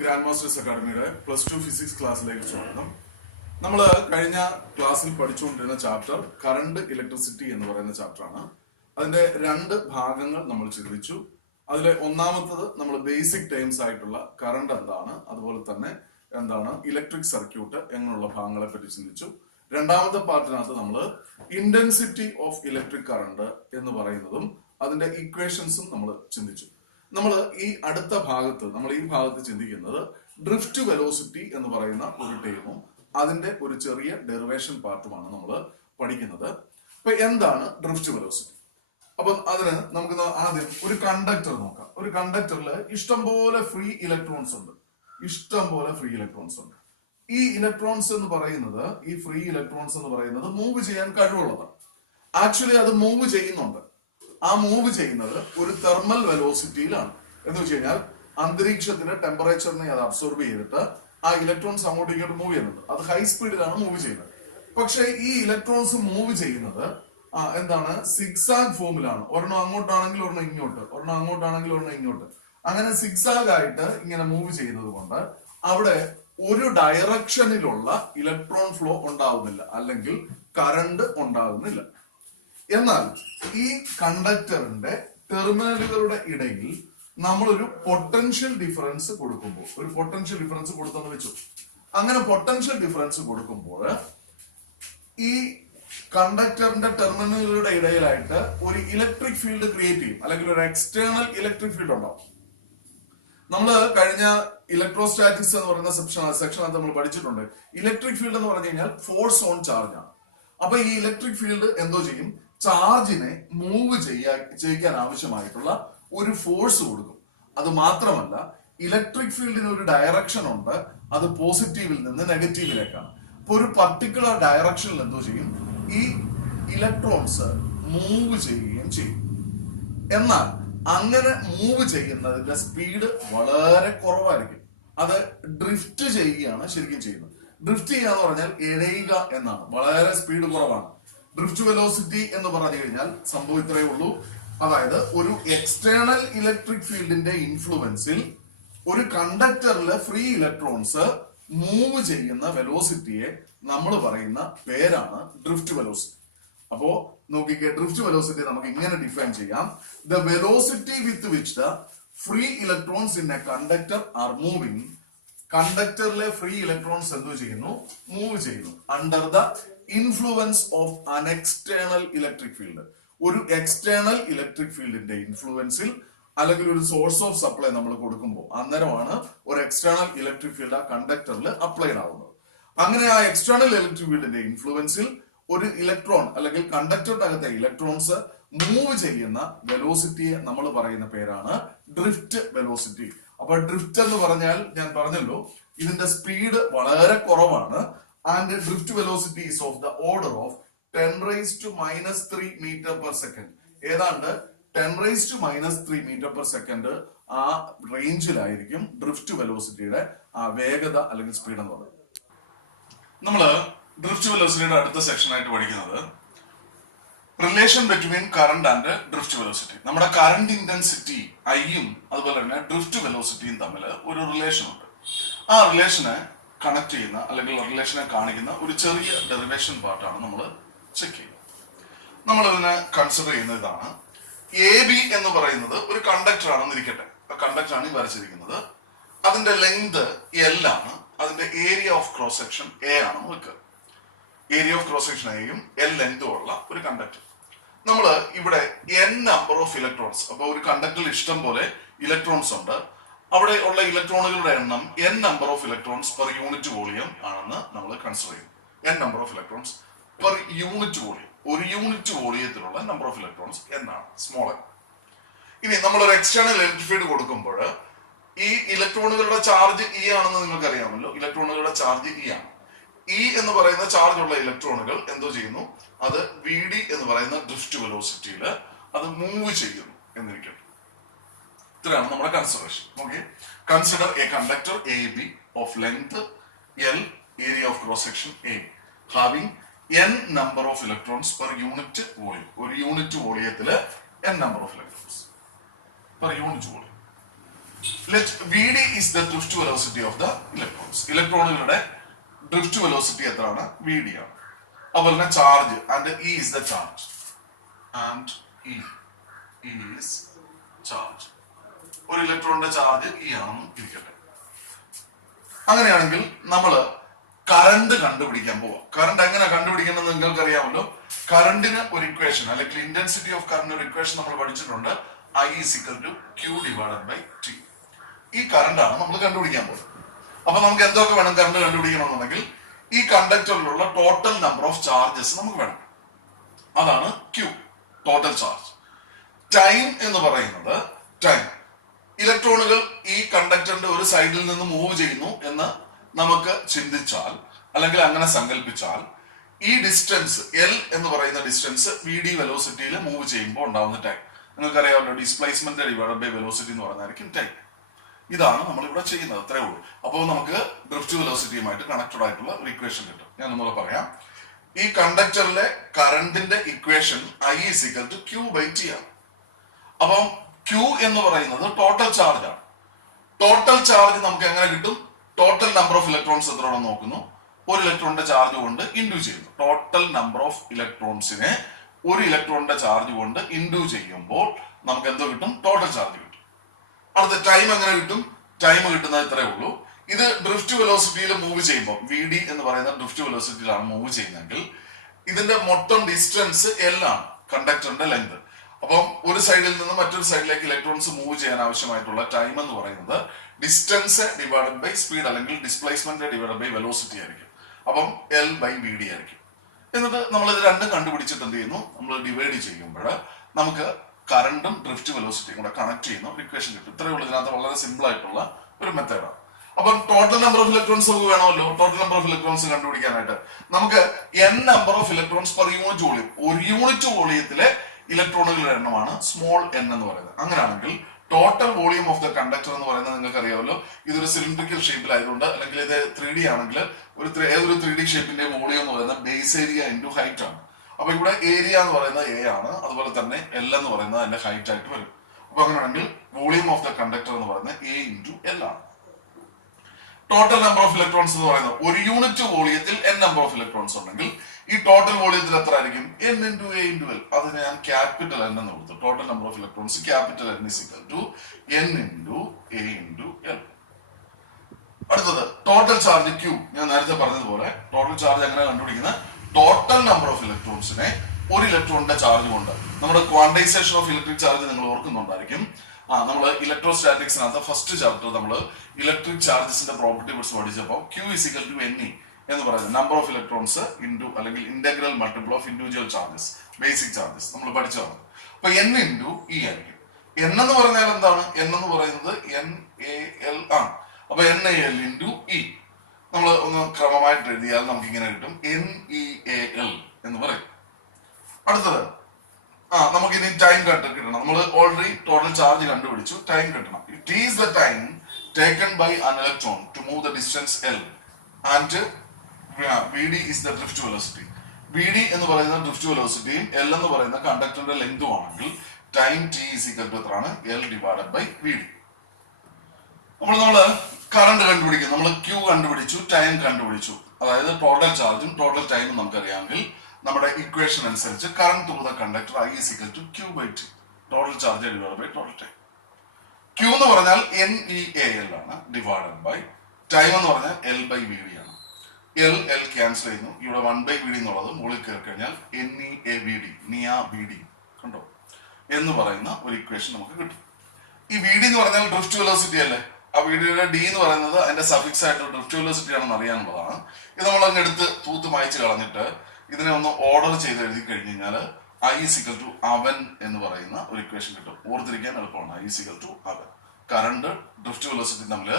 Grand masters അക്കാഡമിയുടെ +2 physics ക്ലാസ്സിലേക്ക് സ്വാഗതം. നമ്മൾ കഴിഞ്ഞ ക്ലാസ്സിൽ പഠിച്ചുകൊണ്ടിരുന്ന ചാപ്റ്റർ കറണ്ട് ഇലക്ട്രിസിറ്റി എന്ന് പറയുന്ന ചാപ്റ്ററാണ്. അതിന്റെ രണ്ട് ഭാഗങ്ങൾ നമ്മൾ ചിന്തിച്ചു. അതിലെ ഒന്നാമത്തത് നമ്മൾ ബേസിക് ടേംസ് ആയിട്ടുള്ള കറണ്ട് എന്താണ്, അതുപോലെ തന്നെ എന്താണ് ഇലക്ട്രിക് സർക്യൂട്ട് എന്നുള്ള ഭാഗങ്ങളെ പറ്റി ചിന്തിച്ചു. രണ്ടാമത്തെ പാർട്ടിനകത്ത് നമ്മൾ ഇന്റൻസിറ്റി ഓഫ് ഇലക്ട്രിക് കറണ്ട് എന്ന് പറയുന്നതും അതിന്റെ ഇക്വേഷൻസും നമ്മൾ ചിന്തിച്ചു. നമ്മൾ ഈ ഭാഗത്ത് ചിന്തിക്കുന്നത് ഡ്രിഫ്റ്റ് വെലോസിറ്റി എന്ന് പറയുന്ന ഒരു ടേമും അതിന്റെ ഒരു ചെറിയ ഡെറിവേഷൻ പാർട്ടുമാണ് നമ്മൾ പഠിക്കുന്നത്. അപ്പൊ എന്താണ് ഡ്രിഫ്റ്റ് വെലോസിറ്റി? അപ്പൊ അതിന് നമുക്ക് ആദ്യം ഒരു കണ്ടക്ടർ നോക്കാം. ഒരു കണ്ടക്ടറിൽ ഇഷ്ടംപോലെ ഫ്രീ ഇലക്ട്രോൺസ് ഉണ്ട്. ഈ ഇലക്ട്രോൺസ് എന്ന് പറയുന്നത്, ഈ ഫ്രീ ഇലക്ട്രോൺസ് എന്ന് പറയുന്നത് മൂവ് ചെയ്യാൻ കഴിവുള്ളതാണ്. ആക്ച്വലി അത് മൂവ് ചെയ്യുന്നുണ്ട്. ആ മൂവ് ചെയ്യുന്നത് ഒരു തെർമൽ വെലോസിറ്റിയിലാണ്. എന്ന് വെച്ച് കഴിഞ്ഞാൽ അന്തരീക്ഷത്തിന്റെ ടെമ്പറേച്ചറിനെ അത് അബ്സോർബ് ചെയ്തിട്ട് ആ ഇലക്ട്രോൺസ് അങ്ങോട്ടും ഇങ്ങോട്ടും മൂവ് ചെയ്യുന്നുണ്ട്. അത് ഹൈ സ്പീഡിലാണ് മൂവ് ചെയ്യുന്നത്. പക്ഷെ ഈ ഇലക്ട്രോൺസ് മൂവ് ചെയ്യുന്നത് എന്താണ്, സിക്സാഗ് ഫോമിലാണ്. ഒരെണ്ണം അങ്ങോട്ടാണെങ്കിൽ ഒരെണ്ണം ഇങ്ങോട്ട്, ഒരെണ്ണം അങ്ങോട്ടാണെങ്കിൽ ഒരെണ്ണം ഇങ്ങോട്ട്, അങ്ങനെ സിക്സാഗ് ആയിട്ട് ഇങ്ങനെ മൂവ് ചെയ്യുന്നത് കൊണ്ട് അവിടെ ഒരു ഡയറക്ഷനിലുള്ള ഇലക്ട്രോൺ ഫ്ലോ ഉണ്ടാവുന്നില്ല, അല്ലെങ്കിൽ കറണ്ട് ഉണ്ടാകുന്നില്ല. എന്നാൽ ഈ കണ്ടക്ടറിന്റെ ടെർമിനലുകളുടെ ഇടയിൽ നമ്മളൊരു പൊട്ടൻഷ്യൽ ഡിഫറൻസ് കൊടുക്കുമ്പോൾ, കൊടുത്തെന്ന് വെച്ചു. അങ്ങനെ പൊട്ടൻഷ്യൽ ഡിഫറൻസ് കൊടുക്കുമ്പോൾ ഈ കണ്ടക്ടറിന്റെ ടെർമിനലുകളുടെ ഇടയിലായിട്ട് ഒരു ഇലക്ട്രിക് ഫീൽഡ് ക്രിയേറ്റ് ചെയ്യും, അല്ലെങ്കിൽ ഒരു എക്സ്റ്റേണൽ ഇലക്ട്രിക് ഫീൽഡ് ഉണ്ടാവും. നമ്മൾ കഴിഞ്ഞ ഇലക്ട്രോസ്റ്റാറ്റിക്സ് എന്ന് പറയുന്ന സെക്ഷനകത്ത് നമ്മൾ പഠിച്ചിട്ടുണ്ട്. ഇലക്ട്രിക് ഫീൽഡ് എന്ന് പറഞ്ഞു കഴിഞ്ഞാൽ ഫോഴ്സ് ഓൺ ചാർജ് ആണ്. അപ്പൊ ഈ ഇലക്ട്രിക് ഫീൽഡ് എന്തോ ചെയ്യും, ചാർജിനെ മൂവ് ചെയ്യിക്കാൻ ആവശ്യമായിട്ടുള്ള ഒരു ഫോഴ്സ് കൊടുക്കും. അത് മാത്രമല്ല, ഇലക്ട്രിക് ഫീൽഡിന് ഒരു ഡയറക്ഷൻ ഉണ്ട്. അത് പോസിറ്റീവിൽ നിന്ന് നെഗറ്റീവിലേക്കാണ്. അപ്പൊ ഒരു പർട്ടിക്കുലർ ഡയറക്ഷനിൽ എന്തോ ചെയ്യും, ഈ ഇലക്ട്രോൺസ് മൂവ് ചെയ്യുകയും ചെയ്യും. എന്നാൽ അങ്ങനെ മൂവ് ചെയ്യുന്നതിന്റെ സ്പീഡ് വളരെ കുറവായിരിക്കും. അത് ഡ്രിഫ്റ്റ് ചെയ്യുകയാണ് ശരിക്കും ചെയ്യുന്നത്. ഡ്രിഫ്റ്റ് ചെയ്യുക എന്ന് പറഞ്ഞാൽ എഴയുക എന്നാണ്. വളരെ സ്പീഡ് കുറവാണ്. ഡ്രിഫ്റ്റ് വെലോസിറ്റി എന്ന് പറഞ്ഞു കഴിഞ്ഞാൽ സംഭവം ഇത്രയേ ഉള്ളൂ. അതായത് ഒരു എക്സ്റ്റേണൽ ഇലക്ട്രിക് ഫീൽഡിന്റെ ഇൻഫ്ലുവൻസിൽ ഒരു കണ്ടക്ടറിലെ ഫ്രീ ഇലക്ട്രോൺസ് മൂവ് ചെയ്യുന്ന വെലോസിറ്റിയെ നമ്മൾ പറയുന്ന പേരാണ് ഡ്രിഫ്റ്റ് വെലോസിറ്റി. അപ്പോ നോക്കിക്കേ, ഡ്രിഫ്റ്റ് വെലോസിറ്റി നമുക്ക് ഇങ്ങനെ ഡിഫൈൻ ചെയ്യാം: the velocity with which the free electrons in a conductor are moving. കണ്ടക്ടറിലെ ഫ്രീ ഇലക്ട്രോൺസ് എന്തോ ചെയ്യുന്നു, മൂവ് ചെയ്യുന്നു under the influence of an external electric field. ഒരു എക്സ്റ്റേണൽ ഇലക്ട്രിക് ഫീൽഡിന്റെ ഇൻഫ്ലുവൻസിൽ, അല്ലെങ്കിൽ ഒരു സോഴ്സ് ഓഫ് സപ്ലൈ നമ്മൾ കൊടുക്കുമ്പോൾ അന്നേരമാണ് ഒരു എക്സ്റ്റേണൽ ഇലക്ട്രിക് ഫീൽഡ് ആ കണ്ടക്ടറിൽ അപ്ലൈഡ് ആവുന്നത്. അങ്ങനെ ആ എക്സ്റ്റേണൽ ഇലക്ട്രിക് ഫീൽഡിന്റെ ഇൻഫ്ലുവൻസിൽ ഒരു ഇലക്ട്രോൺ, അല്ലെങ്കിൽ കണ്ടക്ടറിനകത്തെ ഇലക്ട്രോൺസ് മൂവ് ചെയ്യുന്ന വെലോസിറ്റിയെ നമ്മൾ പറയുന്ന പേരാണ് ഡ്രിഫ്റ്റ് വെലോസിറ്റി. അപ്പൊ ഡ്രിഫ്റ്റ് എന്ന് പറഞ്ഞാൽ ഞാൻ പറഞ്ഞല്ലോ, ഇതിന്റെ സ്പീഡ് വളരെ കുറവാണ്. And drift velocity is of the order of 10⁻³ metre per second. ഏതാണ്ട് 10⁻³ മീറ്റർ പെർ സെക്കൻഡ് ആ റേഞ്ചിലായിരിക്കും ഡ്രിഫ്റ്റ് വെലോസിറ്റിയുടെ ആ വേഗത അല്ലെങ്കിൽ സ്പീഡ് എന്ന് പറയുന്നത്. നമ്മള് ഡ്രിഫ്റ്റ് വെലോസിറ്റിയുടെ അടുത്ത സെക്ഷൻ ആയിട്ട് പഠിക്കുന്നത് relation between current and drift velocity. നമ്മുടെ കറണ്ട് ഇന്റൻസിറ്റി ഐയും അതുപോലെ തന്നെ ഡ്രിഫ്റ്റ് വെലോസിറ്റിയും തമ്മിൽ ഒരു റിലേഷൻ ഉണ്ട്. ആ റിലേഷനെ കണക്ട് ചെയ്യുന്ന, അല്ലെങ്കിൽ റിലേഷനെ കാണിക്കുന്ന ഒരു ചെറിയ ഡെറിവേഷൻ പാർട്ടാണ് നമ്മൾ ചെക്ക് ചെയ്യുന്നത്. നമ്മൾ ഇതിനെ കൺസിഡർ ചെയ്യുന്ന ഇതാണ്: എ ബി എന്ന് പറയുന്നത് ഒരു കണ്ടക്ടർ ആണെന്ന് ഇരിക്കട്ടെ. കണ്ടക്ടറാണ് ഈ വരച്ചിരിക്കുന്നത്. അതിന്റെ ലെങ്ത് എൽ ആണ്. അതിന്റെ area of cross section A ആണെന്ന് വെക്കുക. ഏരിയ ഓഫ് ക്രോസ് സെക്ഷൻ എയും എൽ ലെങ്തും ഉള്ള ഒരു കണ്ടക്ടർ. നമ്മൾ ഇവിടെ n നമ്പർ ഓഫ് ഇലക്ട്രോൺസ്, അപ്പൊ ഒരു കണ്ടക്ടറിൽ ഇഷ്ടം പോലെ ഇലക്ട്രോൺസ് ഉണ്ട്. അവിടെ ഉള്ള ഇലക്ട്രോണുകളുടെ എണ്ണം n number of electrons per unit volume ആണെന്ന് നമ്മൾ കൺസിഡർ ചെയ്യും. n number of electrons per unit volume. ഒരു യൂണിറ്റ് വോളിയത്തിലുള്ള നമ്പർ ഓഫ് ഇലക്ട്രോൺസ് എന്നാണ്, സ്മോൾ n. ഇനി നമ്മൾ ഒരു എക്സ്റ്റേണൽ ഇലക്ട്രിക് ഫീൽഡ് കൊടുക്കുമ്പോൾ ഈ ഇലക്ട്രോണുകളുടെ ചാർജ് ഇ ആണെന്ന് നിങ്ങൾക്ക് അറിയാമല്ലോ. ഇലക്ട്രോണുകളുടെ ചാർജ് ഇ ആണ്. ഇ എന്ന് പറയുന്ന ചാർജ് ഉള്ള ഇലക്ട്രോണുകൾ എന്തോ ചെയ്യുന്നു, അത് വി ഡി എന്ന് പറയുന്ന ഡ്രിഫ്റ്റ് വെലോസിറ്റിയിൽ അത് മൂവ് ചെയ്യുന്നു എന്നിരിക്കട്ടെ. ഇത്രയാണ് നമ്മുടെ consideration. Okay, consider a conductor A B of length L, area of cross section A, having n number of electrons per unit volume. ഒരു യൂണിറ്റ് വോളിയത്തില് n number of electrons per unit volume. Let V D is the drift velocity of the electrons. ഇലക്ട്രോണുകളുടെ drift velocity എത്രയാണ്? V D ആണ്. അതുപോലെ തന്നെ charge and E is the charge and E is charge. ഒരു ഇലക്ട്രോണിന്റെ charge E ആണെന്ന് ഇരിക്കട്ടെ. അങ്ങനെയാണെങ്കിൽ നമ്മൾ കറണ്ട് കണ്ടുപിടിക്കാൻ പോവാം. കറണ്ട് എങ്ങനെ കണ്ടുപിടിക്കണം എന്ന് നിങ്ങൾക്ക് അറിയാമല്ലോ. കറണ്ടിന് ഒരു ഇക്വേഷൻ അല്ലെങ്കിൽ ഇന്റൻസിറ്റി ഓഫ് കറണ്ട് ഒരു ഇക്വേഷൻ നമ്മൾ പഠിച്ചിട്ടുണ്ട്. I is equal to Q divided by T. ഈ കറണ്ട് ആണ് നമ്മൾ കണ്ടുപിടിക്കാൻ പോകുന്നത്. അപ്പൊ നമുക്ക് എന്തൊക്കെ വേണം കറണ്ട് കണ്ടുപിടിക്കണമെന്നുണ്ടെങ്കിൽ ഈ കണ്ടക്ടറിലുള്ള ടോട്ടൽ നമ്പർ ഓഫ് ചാർജസ് നമുക്ക് വേണം. അതാണ് Q, ടോട്ടൽ ചാർജ്. ടൈം എന്ന് പറയുന്നത് ടൈം. ഇലക്ട്രോണുകൾ ഈ കണ്ടക്ടറിന്റെ ഒരു സൈഡിൽ നിന്ന് മൂവ് ചെയ്യുന്നു എന്ന് നമുക്ക് ചിന്തിച്ചാൽ അല്ലെങ്കിൽ അങ്ങനെ സങ്കല്പിച്ചാൽ ഈ ഡിസ്റ്റൻസ് എൽ എന്ന് പറയുന്ന ഡിസ്റ്റൻസ് വി ഡി വെലോസിറ്റിയിൽ മൂവ് ചെയ്യുമ്പോൾ ഉണ്ടാവുന്ന ടൈം നിങ്ങൾക്കറിയാമല്ലോ. ഡിസ്പ്ലേസ്മെന്റ് ഡിവൈഡഡ് ബൈ വെലോസിറ്റി എന്ന് പറഞ്ഞായിരിക്കും ടൈം. ഇതാണ് നമ്മൾ ഇവിടെ ചെയ്യുന്നത്. അത്രേ ഉള്ളൂ. അപ്പോൾ നമുക്ക് ഡ്രിഫ്റ്റ് വെലോസിറ്റിയുമായിട്ട് കണക്റ്റഡ് ആയിട്ടുള്ള ഒരു ഇക്വേഷൻ കിട്ടും. ഞാൻ നമ്മൾ പറയാം. ഈ കണ്ടക്ടറിലെ കറണ്ടിന്റെ equation I is equal to Q by T ആണ്. അപ്പം Q എന്ന് പറയുന്നത് ടോട്ടൽ ചാർജ് ആണ്. ടോട്ടൽ ചാർജ് നമുക്ക് എങ്ങനെ കിട്ടും? ടോട്ടൽ നമ്പർ ഓഫ് ഇലക്ട്രോൺസ് എത്രയാണെന്ന് നോക്കുന്നു. ഒരു ഇലക്ട്രോണിന്റെ ചാർജ് കൊണ്ട് ഇൻഡ്യൂ ചെയ്യുന്നു. ടോട്ടൽ നമ്പർ ഓഫ് ഇലക്ട്രോൺസിനെ ഒരു ഇലക്ട്രോണിന്റെ ചാർജ് കൊണ്ട് ഇൻഡ്യൂ ചെയ്യുമ്പോൾ നമുക്ക് എന്തോ കിട്ടും? ടോട്ടൽ ചാർജ് കിട്ടും. അടുത്ത ടൈം എങ്ങനെ കിട്ടും? ടൈം കിട്ടുന്നത് ഇത്രേ ഉള്ളൂ. ഇത് ഡ്രിഫ്റ്റ് വെലോസിറ്റിയിൽ മൂവ് ചെയ്യുമ്പോൾ വി ഡി എന്ന് പറയുന്ന ഡ്രിഫ്റ്റ് വെലോസിറ്റിയിലാണ് മൂവ് ചെയ്യുന്നതെങ്കിൽ ഇതിന്റെ മൊത്തം ഡിസ്റ്റൻസ് L ആണ്, കണ്ടക്ടറിന്റെ ലെങ്ത്. അപ്പം ഒരു സൈഡിൽ നിന്ന് മറ്റൊരു സൈഡിലേക്ക് ഇലക്ട്രോൺസ് മൂവ് ചെയ്യാൻ ആവശ്യമായിട്ടുള്ള ടൈം എന്ന് പറയുന്നത് ഡിസ്റ്റൻസ് ഡിവൈഡഡ് ബൈ സ്പീഡ് അല്ലെങ്കിൽ ഡിസ്പ്ലേസ്മെന്റ് ഡിവൈഡഡ് ബൈ വെലോസിറ്റി ആയിരിക്കും. അപ്പം L by വി ഡി ആയിരിക്കും. എന്നിട്ട് നമ്മൾ ഇത് രണ്ടും കണ്ടുപിടിച്ചിട്ട് എന്ത് ചെയ്യുന്നു? നമ്മൾ ഡിവൈഡ് ചെയ്യുമ്പോൾ നമുക്ക് കറണ്ടും ഡ്രിഫ്റ്റ് വെലോസിറ്റിയും കൂടെ കണക്ട് ചെയ്യുന്ന ഒരു ഇക്വേഷൻ കിട്ടും. ഇത്രയേ ഉള്ളൂ. ഇതിനകത്ത് വളരെ സിമ്പിൾ ആയിട്ടുള്ള ഒരു മെത്തേഡാണ്. അപ്പം ടോട്ടൽ നമ്പർ ഓഫ് ഇലക്ട്രോൺസ് നമുക്ക് വേണമല്ലോ. ടോട്ടൽ നമ്പർ ഓഫ് ഇലക്ട്രോൺസ് കണ്ടുപിടിക്കാനായിട്ട് നമുക്ക് n number of electrons per unit volume, ഒരു യൂണിറ്റ് വോളിയത്തിലെ ഇലക്ട്രോണുകളുടെ എണ്ണമാണ് സ്മോൾ n എന്ന് പറയുന്നത്. അങ്ങനെയാണെങ്കിൽ total volume of the conductor എന്ന് പറയുന്നത് നിങ്ങൾക്ക് അറിയാമല്ലോ. ഇതൊരു സിലിണ്ടറിക്കൽ ഷേപ്പിലായതുകൊണ്ട് അല്ലെങ്കിൽ ഇത് 3D ആണെങ്കിൽ ഏതൊരു 3D ഷേപ്പിന്റെ വോളിയം എന്ന് പറയുന്നത് ബേസ് ഏരിയ ഇൻറ്റു ഹൈറ്റ് ആണ്. അപ്പൊ ഇവിടെ ഏരിയ എന്ന് പറയുന്നത് A ആണ്. അതുപോലെ തന്നെ L എന്ന് പറയുന്നത് അതിന്റെ ഹൈറ്റ് ആയിട്ട് വരും. അപ്പൊ അങ്ങനെയാണെങ്കിൽ വോളിയം ഓഫ് ദ കണ്ടക്ടർ എന്ന് പറയുന്നത് A ഇൻറ്റു L ആണ്. ടോട്ടൽ നമ്പർ ഓഫ് ഇലക്ട്രോൺസ് എന്ന് പറയുന്നത് ഒരു യൂണിറ്റ് വോളിയത്തിൽ n നമ്പർ ഓഫ് ഇലക്ട്രോൺസ് ഉണ്ടെങ്കിൽ ഈ ടോട്ടൽ വോളിയത്തിൽ എത്ര ആയിരിക്കും? n into A into L. അതിന് ഞാൻ ക്യാപിറ്റൽ N എന്ന് കൊടുത്തു. Total number of electrons capital N is equal to n into A into L. അടുത്തത് ടോട്ടൽ ചാർജ് Q. ഞാൻ നേരത്തെ പറഞ്ഞതുപോലെ ടോട്ടൽ ചാർജ് എങ്ങനെ കണ്ടുപിടിക്കുന്നത്? ടോട്ടൽ നമ്പർ ഓഫ് ഇലക്ട്രോൺസിനെ ഒരു ഇലക്ട്രോണിന്റെ ചാർജ് കൊണ്ട്. നമ്മുടെ ക്വാണ്ടൈസേഷൻ ഓഫ് ഇലക്ട്രിക് ചാർജ് നിങ്ങൾ ഓർക്കുന്നുണ്ടായിരിക്കും. നമ്മൾ ഇലക്ട്രോസ്റ്റാറ്റിക്സിനകത്ത് ഫസ്റ്റ് ചാപ്റ്റർ നമ്മൾ ഇലക്ട്രിക് ചാർജസിന്റെ പ്രോപ്പർട്ടി കുറിച്ച് പഠിച്ചപ്പോൾ Q is equal to NE എന്ന് പറയുന്നത് നമ്പർ ഓഫ് ഇലക്ട്രോൺസ് ഇൻറ്റു അല്ലെങ്കിൽ integral multiple of individual charges, basic charges നമ്മൾ പഠിച്ചതാണ്. അപ്പൊ n ഇൻറ്റു ഇ ആയിരിക്കും. n എന്ന് പറഞ്ഞാൽ എന്താണ്? n എന്ന് പറയുന്നത് NaL ആണ്. അപ്പൊ NaL ഇൻറ്റു ഇ നമ്മൾ ഒന്ന് ക്രമമായിട്ട് എഴുതിയാൽ നമുക്ക് ഇങ്ങനെ കിട്ടും NeAL എന്ന് പറയും. അടുത്തത് നമുക്ക് ഇനി ടൈം കിട്ടണം. നമ്മൾ ഓൾറെഡി ടോട്ടൽ ചാർജ് കണ്ടുപിടിച്ചു. ടൈം കിട്ടണം. It is the time taken by an electron to move the distance L and VD is the drift velocity. VD എന്ന് പറയുന്ന ഡ്രിഫ്റ്റ് വെലോസിറ്റിയും L എന്ന് പറയുന്ന കണ്ടക്ടറിന്റെ ലെങ്തും ആണെങ്കിൽ time T is equal to എത്രയാണ്? L divided by VD. നമ്മള് current കണ്ടുപിടിക്കും. നമ്മൾ Q കണ്ടുപിടിച്ചു, ടൈം കണ്ടുപിടിച്ചു. അതായത് ടോട്ടൽ ചാർജും ടോട്ടൽ ടൈമും നമുക്കറിയാമെങ്കിൽ നമ്മുടെ ഇക്വേഷൻ അനുസരിച്ച് current through the conductor I is equal to Q by T. Total charge divide by total time. Q എന്ന് പറഞ്ഞാൽ NeAL ആണ് ഡിവൈഡഡ് ബൈ ടൈം എന്ന് പറഞ്ഞാൽ L by VD ആണ്. L ക്യാൻസൽ ചെയ്യുന്നു. ഇവിടെ 1/VD എന്നുള്ളത് മുകളിൽ കയറി കഴിഞ്ഞാൽ NeAVD, NeAVD കണ്ടോ എന്ന് പറയുന്ന ഒരു ഇക്വേഷൻ നമുക്ക് കിട്ടും. ഈ VD എന്ന് പറഞ്ഞാൽ ഡ്രിഫ്റ്റ് വെലോസിറ്റി അല്ലേ? ആ VDയുടെ D എന്ന് പറയുന്നത് അതിന്റെ സഫിക്സ് ആയിട്ടുള്ള ഡ്രിഫ്റ്റ് വെലോസിറ്റി ആണെന്ന് അറിയാനുള്ളതാണ്. ഇത് നമ്മൾ അങ്ങ് എടുത്ത് തൂത്ത് മായ്ച്ച് കളഞ്ഞിട്ട് ഇതിനെ ഒന്ന് ഓർഡർ ചെയ്ത് എഴുതി കഴിഞ്ഞ് കഴിഞ്ഞാൽ I is equal to അവൻ എന്ന് പറയുന്ന ഒരു ഇക്വേഷൻ കിട്ടും. ഓർത്തിരിക്കാൻ എളുപ്പമാണ്. I is equal to അവൻ. കറണ്ട് ഡ്രിഫ്റ്റ് വെലോസിറ്റി തമ്മിൽ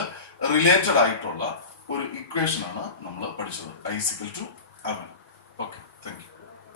റിലേറ്റഡ് ആയിട്ടുള്ള ഒരു ഇക്വേഷൻ ആണ് നമ്മൾ പഠിച്ചത്. I is equal to അവൻ. Okay, thank you.